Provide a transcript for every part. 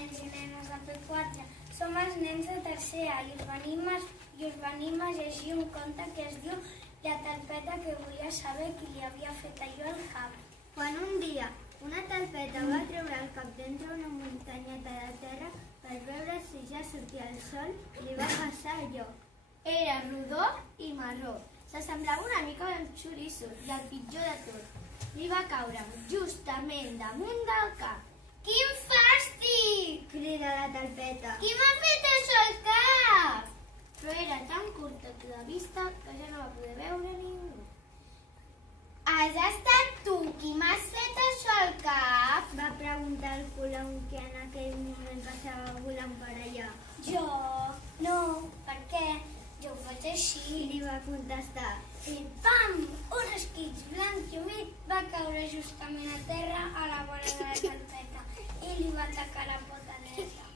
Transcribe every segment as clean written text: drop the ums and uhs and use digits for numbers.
nens i nenes de P4. Som els nens de tercer A i us venim a llegir un conte que es diu La talpeta que volia saber qui li havia fet allò al cap. Quan un dia una talpeta va treure el cap d'entre una muntanyeta de terra per veure si ja sortia el sol, li va passar allò. Era rodó i marró. S'assemblava una mica a un xoriço i el pitjor de tot, li va caure justament damunt del cap. Quin fàstic! Crida la talpeta. Qui m'ha fet això al cap? Però era tan curta la vista que ja no va poder veure ningú. Has estat tu qui m'has fet això al cap? Va preguntar el colom que en aquell moment passava volant per allà. Jo? No, per què? Jo ho faig així. I li va contestar. I pam! Un esquitx blanc i humit va caure justament a terra a la vora de la talpeta i li va atacar la pota dreta.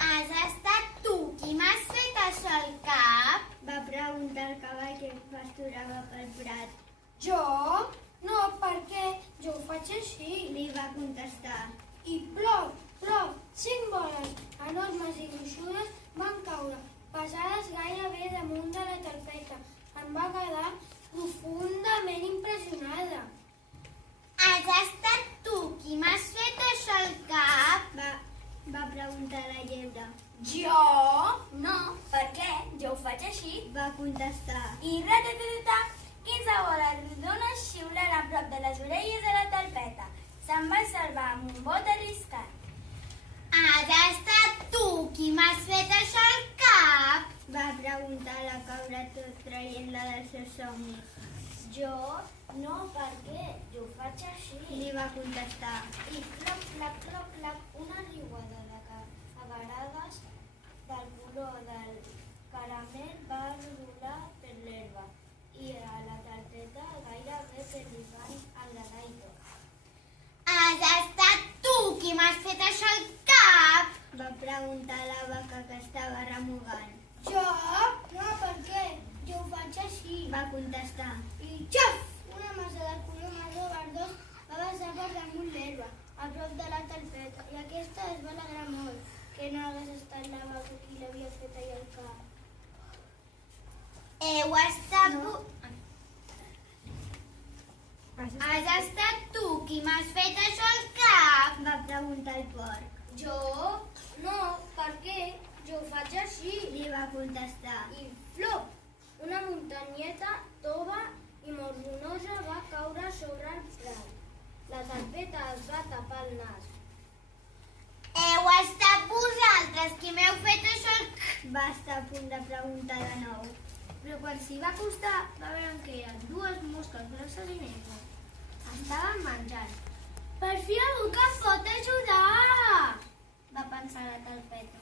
Has estat tu qui m'has fet això al cap? Va preguntar el cavall que pasturava pel prat. Jo? No, per què? Jo ho faig així. Li va contestar. I plop, plop, 5 boles enormes i gruixudes van caure, pesades gairebé damunt de la talpeta. Em va quedar profundament impressionada. Has estat tu qui m'has fet això al cap? Va preguntar la llebre. Jo? No, per què? Jo ho faig així. Va contestar. I ratatatata, 15 boles rodones xiulen a prop de les orelles de la talpeta. Se'n va salvar amb un bot arriscat. Has estat tu qui m'has fet això al cap? Va preguntar la cabra tot traient-la dels seus somnis. Jo? No, per què? Jo ho faig així. Li va contestar. I cloc, clac, cloc, clac, una riuada de cagarades del color del caramel va rodolar per l'herba i a la talpeta gairebé que li van agradar i tot. Has estat tu qui m'has fet això al cap? Va preguntar la vaca que estava remugant. Jo? No, per què? Jo ho faig així. Va contestar. I xaf! Una massa de color marró verdós va passar per damunt l'herba, a prop de la talpeta, i aquesta es va alegrar molt, que no hagués estat la vaca qui l'havia fet allà al cap. Has estat tu qui m'has fet això al cap? Va preguntar el porc. Jo? No, per què? Jo ho faig així. Li va contestar. I flop! Una muntanyeta tova i morronosa va caure sobre el prat. La talpeta es va tapar el nas. Heu estat vosaltres qui m'heu fet això al cap? Va estar a punt de preguntar de nou. Però quan s'hi va acostar va veure que eren 2 mosques grosses i negres. Estaven menjant. Per fi algú que em pot ajudar! Va pensar la talpeta.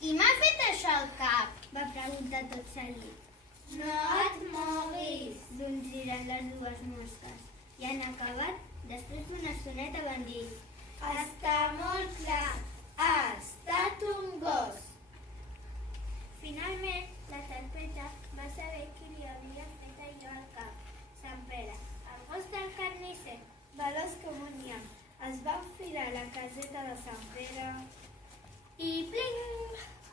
Qui m'ha fet això al cap? Va preguntar tot seguit. No et moguis! Doncs eren les 2 mosques. I han acabat, després d'una estoneta van dir. Està molt clar, ha estat un gos. Finalment, la talpeta va saber qui li havia fet allò al cap. Sant Pere, el gos del carnisser, veloç com un nyam, es va enfilar a la caseta de Sant Pere I pling!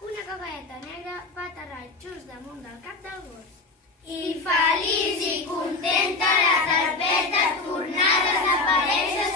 Una cocaeta negra va aterrar just damunt del cap del gos. I feliç i contenta la talpeta tornà a desaparèixer